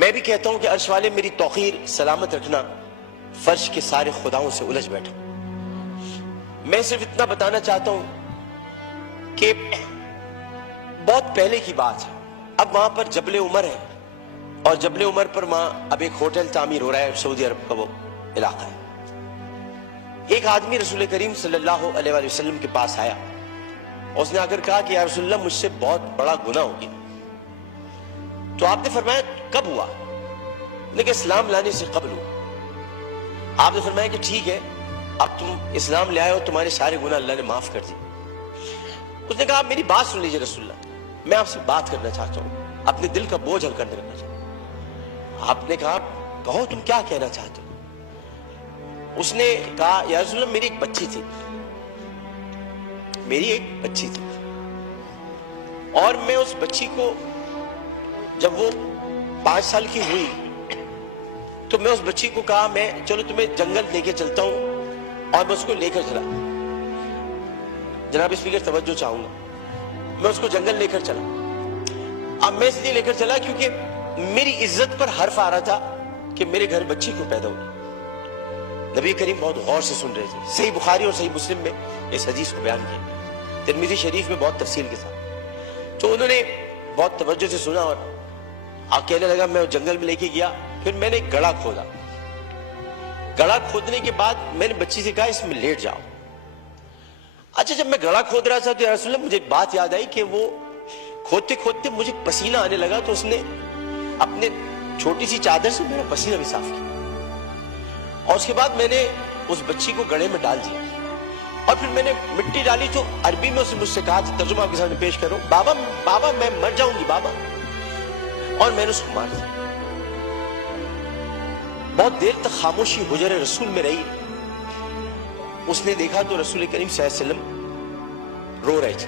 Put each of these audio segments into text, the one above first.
میں بھی کہتا ہوں کہ عرش والے میری توقیر سلامت رکھنا، فرش کے سارے خداؤں سے الجھ بیٹھا۔ میں صرف اتنا بتانا چاہتا ہوں کہ بہت پہلے کی بات ہے، اب وہاں پر جبل عمر ہے، اور جبل عمر پر وہاں اب ایک ہوٹل تعمیر ہو رہا ہے، سعودی عرب کا وہ علاقہ ہے۔ ایک آدمی رسول کریم صلی اللہ علیہ وآلہ وسلم کے پاس آیا، اس نے آ کر کہا کہ یا رسول اللہ مجھ سے بہت بڑا گناہ ہو گیا۔ تو آپ نے فرمایا کب ہوا؟ لیکن اسلام لانے سے قبل ہوا۔ آپ نے فرمایا کہ ٹھیک ہے، اب تم اسلام لے آئے ہو، تمہارے سارے گناہ اللہ نے معاف کر دی۔ اس نے کہا میری بات سن لیجئے رسول اللہ، میں آپ سے بات کرنا چاہتا ہوں، اپنے دل کا بوجھ ہلکا کرنا چاہتا ہوں۔ آپ نے کہا کہو تم کیا کہنا چاہتے ہو؟ اس نے کہا یا رسول اللہ میری ایک بچی تھی، اور میں اس بچی کو جب وہ 5 سال کی ہوئی تو میں اس بچی کو کہا میں چلو تمہیں جنگل لے کے چلتا ہوں، اور میں اس کو لے کر چلا۔ جناب اسپیکر توجہ چاہوں گا، میں اس کو جنگل لے کر چلا۔ اب میں اس لیے لے کر چلا کیونکہ میری عزت پر حرف آ رہا تھا کہ میرے گھر بچی کو پیدا ہوئی۔ نبی کریم بہت غور سے سن رہے تھے، صحیح بخاری اور صحیح مسلم میں اس حدیث کو بیان کیا، ترمذی شریف میں بہت تفصیل کے ساتھ۔ تو انہوں نے بہت توجہ سے سنا اور کہنے لگا میں جنگل میں لے کے گیا، پھر میں نے ایک گڑھا کھودا۔ گڑھا کھودنے کے بعد میں نے بچی سے کہا اس میں لیٹ جاؤ۔ اچھا جب میں گڑھا کھود رہا تھا تو یا رسول اللہ مجھے ایک بات یاد آئی کہ وہ کھودتے کھودتے مجھے پسینہ آنے لگا، تو اس نے اپنے چھوٹی سی چادر سے میرا پسینہ بھی صاف کیا، اور اس کے بعد میں نے اس بچی کو گڑھے میں ڈال دیا، اور پھر میں نے مٹی ڈالی تو عربی میں اس نے مجھ سے کہا، ترجمہ آپ کے سامنے پیش کروں، بابا بابا میں مر جاؤں گی بابا، اور میں نے اس کو مار دیا۔ بہت دیر تک خاموشی حجر رسول میں رہی۔ اس نے دیکھا تو رسول کریم صلی اللہ علیہ وسلم رو رہے تھے۔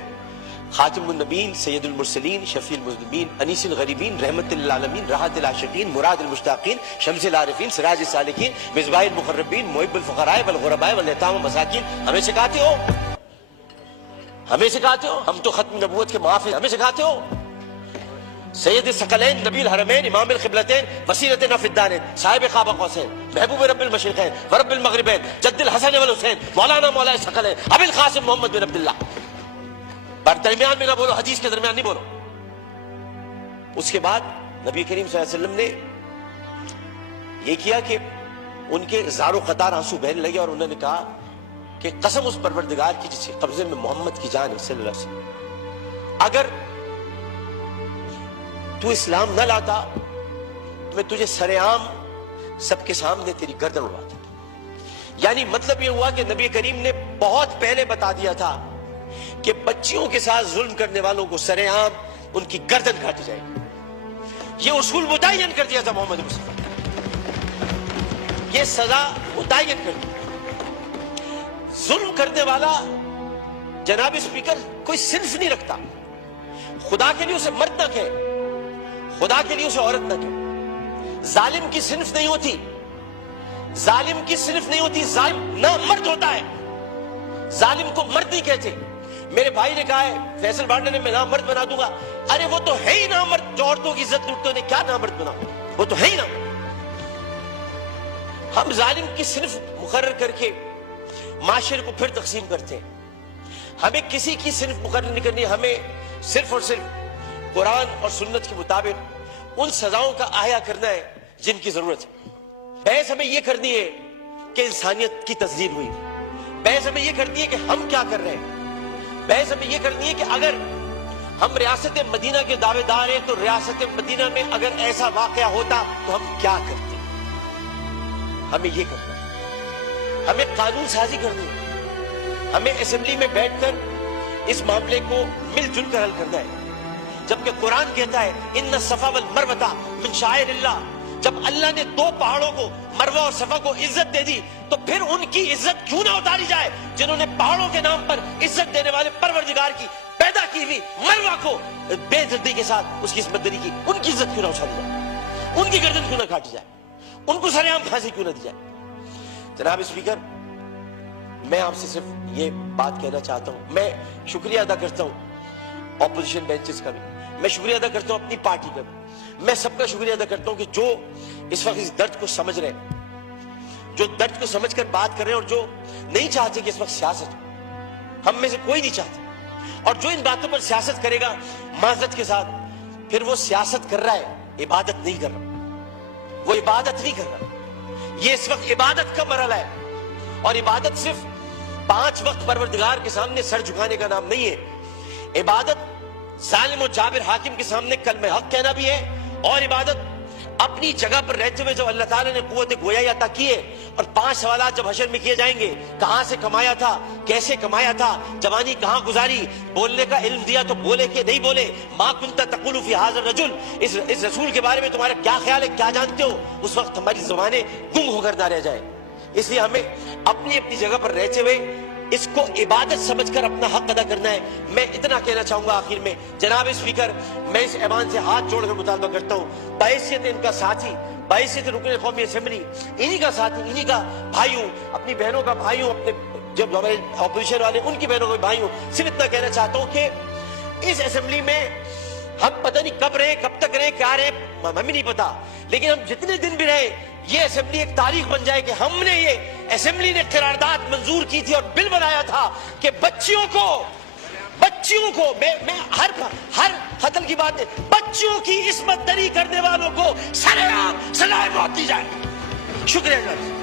خاتم النبیین، سید المرسلین، شفیع المذنبین، انیس الغریبین، رحمت للعالمین، راحت العاشقین، مراد المشتاقین، شمس العارفین، سراج السالکین، مصباح المقربین، محب الفقراء والغرباء والیتام والمساکین، ہمیں سکھاتے ہو، ہمیں سکھاتے ہو، ہم تو ختم نبوت کے محافظ، ہمیں سکھاتے ہو۔ سید الثقلین، نبی الحرمین، امام القبلتین، وسیلتنا فی الدارین، صاحب قاب قوسین، محبوب رب المشرقین ورب المغربین، جد الحسن والحسین، مولانا مولا الثقلین، ابی القاسم محمد بن عبداللہ۔ پر درمیان میں نہ بولو، حدیث کے درمیان نہیں بولو۔ اس کے بعد نبی کریم صلی اللہ علیہ وسلم نے یہ کیا کہ ان کے زارو قطار آنسو بہنے لگے، اور انہوں نے کہا کہ قسم اس پروردگار کی جس کے قبضے میں محمد کی جان ہے صلی اللہ علیہ وسلم، اگر تو اسلام نہ لاتا تو میں تجھے سر عام سب کے سامنے تیری گردن اڑاتا۔ یعنی مطلب یہ ہوا کہ نبی کریم نے بہت پہلے بتا دیا تھا کہ بچیوں کے ساتھ ظلم کرنے والوں کو سر عام ان کی گردن کاٹی جائے گی۔ یہ اصول متعین کر دیا تھا محمد مصطفیٰ، یہ سزا متعین کر دی۔ ظلم کرنے والا جناب اسپیکر کوئی صنف نہیں رکھتا، خدا کے لیے اسے مرد نہ کہے، خدا کے لیے اسے عورت نہ کہے۔ ظالم کی صنف نہیں ہوتی، ظالم کی صنف نہیں ہوتی، ظالم نہ مرد ہوتا ہے، ظالم کو مرد نہیں کہتے۔ میرے بھائی نے کہا ہے فیصل بانڈے نے میں نامرد بنا دوں گا، ارے وہ تو ہے ہی نامرد، جو عورتوں کی عزت لوٹتے ہیں کیا نامرد بنا، وہ تو ہے ہی نامرد۔ ہم ظالم کی صنف مقرر کر کے معاشرے کو پھر تقسیم کرتے ہیں۔ ہمیں کسی کی صنف مقرر نہیں کرنی، ہمیں صرف اور صرف قرآن اور سنت کے مطابق ان سزاؤں کا احیا کرنا ہے جن کی ضرورت ہے۔ بحث ہمیں یہ کرنی ہے کہ انسانیت کی تذلیل ہوئی، بحث ہمیں یہ کرنی ہے کہ ہم کیا کر رہے ہیں، بحث ہمیں یہ کرنی ہے کہ اگر ہم ریاست مدینہ کے دعوے دار ہیں تو ریاست مدینہ میں اگر ایسا واقعہ ہوتا تو ہم کیا کرتے۔ ہمیں یہ کرنا ہے، ہمیں قانون سازی کرنی ہے، ہمیں اسمبلی میں بیٹھ کر اس معاملے کو مل جل کر حل کرنا ہے۔ جبکہ قرآن کہتا ہے ان الصفا والمروہ من شعائر اللہ، جب اللہ نے 2 پہاڑوں کو مروہ اور صفا کو عزت دے دی تو پھر ان کی عزت کیوں نہ اتاری جائے، جنہوں نے پہاڑوں کے نام پر عزت دینے والے پروردگار کی پیدا کی ہوئی مروہ کو بے عزتی کے ساتھ اس کی عصمت دری کی، ان کی عزت کیوں نہ اچھالی جائے، ان کی گردن کیوں نہ کاٹی جائے، ان کو سر عام پھانسی کیوں نہ دی جائے۔ جناب اسپیکر، میں آپ سے صرف یہ بات کہنا چاہتا ہوں، میں شکریہ ادا کرتا ہوں اپوزیشن بینچز کا بھی، میں شکریہ ادا کرتا ہوں اپنی پارٹی کا بھی، میں سب کا شکریہ ادا کرتا ہوں کہ جو اس وقت اس درد کو سمجھ رہے ہیں, جو درد کو سمجھ کر بات کر رہے ہیں, اور جو نہیں چاہتے کہ اس وقت سیاست ہو. ہم میں سے کوئی نہیں چاہتا, اور جو ان باتوں پر سیاست کرے گا معذرت کے ساتھ, پھر وہ سیاست کر رہا ہے, عبادت نہیں کر رہا. وہ عبادت نہیں کر رہا. یہ اس وقت عبادت کا مرحلہ ہے, اور عبادت صرف 5 وقت پروردگار کے سامنے سر جھکانے کا نام نہیں ہے. عبادت ظالم و جابر حاکم کے سامنے کلمہ حق کہنا بھی ہے, اور عبادت اپنی جگہ پر رہتے ہوئے جب اللہ تعالیٰ نے قوت گویائی عطا کی ہے, اور 5 سوالات جب حشر میں کیے جائیں گے, کہاں سے کمایا تھا, کیسے کمایا تھا, جوانی کہاں گزاری, بولنے کا علم دیا تو بولے کہ نہیں بولے, ما کنت تقول فی ھذا الرجل, اس رسول کے بارے میں تمہارا کیا خیال ہے, کیا جانتے ہو, اس وقت ہماری زبانیں گم ہو کر نہ رہ جائے. اس لیے ہمیں اپنی اپنی جگہ پر رہتے ہوئے اس کو عبادت سمجھ کر اپنا حق ادا کرنا ہے. میں اتنا کہنا چاہوں گا آخر میں, جناب اسپیکر, میں اس ایوان سے ہاتھ جوڑ کر مطالبہ کرتا ہوں, بحیثیت ان کا ساتھی, بحیثیت رکن قومی اسمبلی, انہی کا ساتھی, انہی کا بھائیوں, اپنی بہنوں کا بھائیوں, اپنے جب ہمارے اپوزیشن والے ان کی بہنوں کا بھائیوں, صرف اتنا کہنا چاہتا ہوں کہ اس اسمبلی میں ہم پتہ نہیں کب رہے, کب تک رہے, کیا رہے, ہمیں نہیں پتا, لیکن ہم جتنے دن بھی رہے, یہ اسمبلی ایک تاریخ بن جائے کہ ہم نے, یہ اسمبلی نے قرارداد منظور کی تھی اور بل بنایا تھا کہ بچیوں کو میں ہر قتل کی بات ہے, بچیوں کی عصمت دری کرنے والوں کو سرعام سزائے موت دی جائے. شکریہ جناب.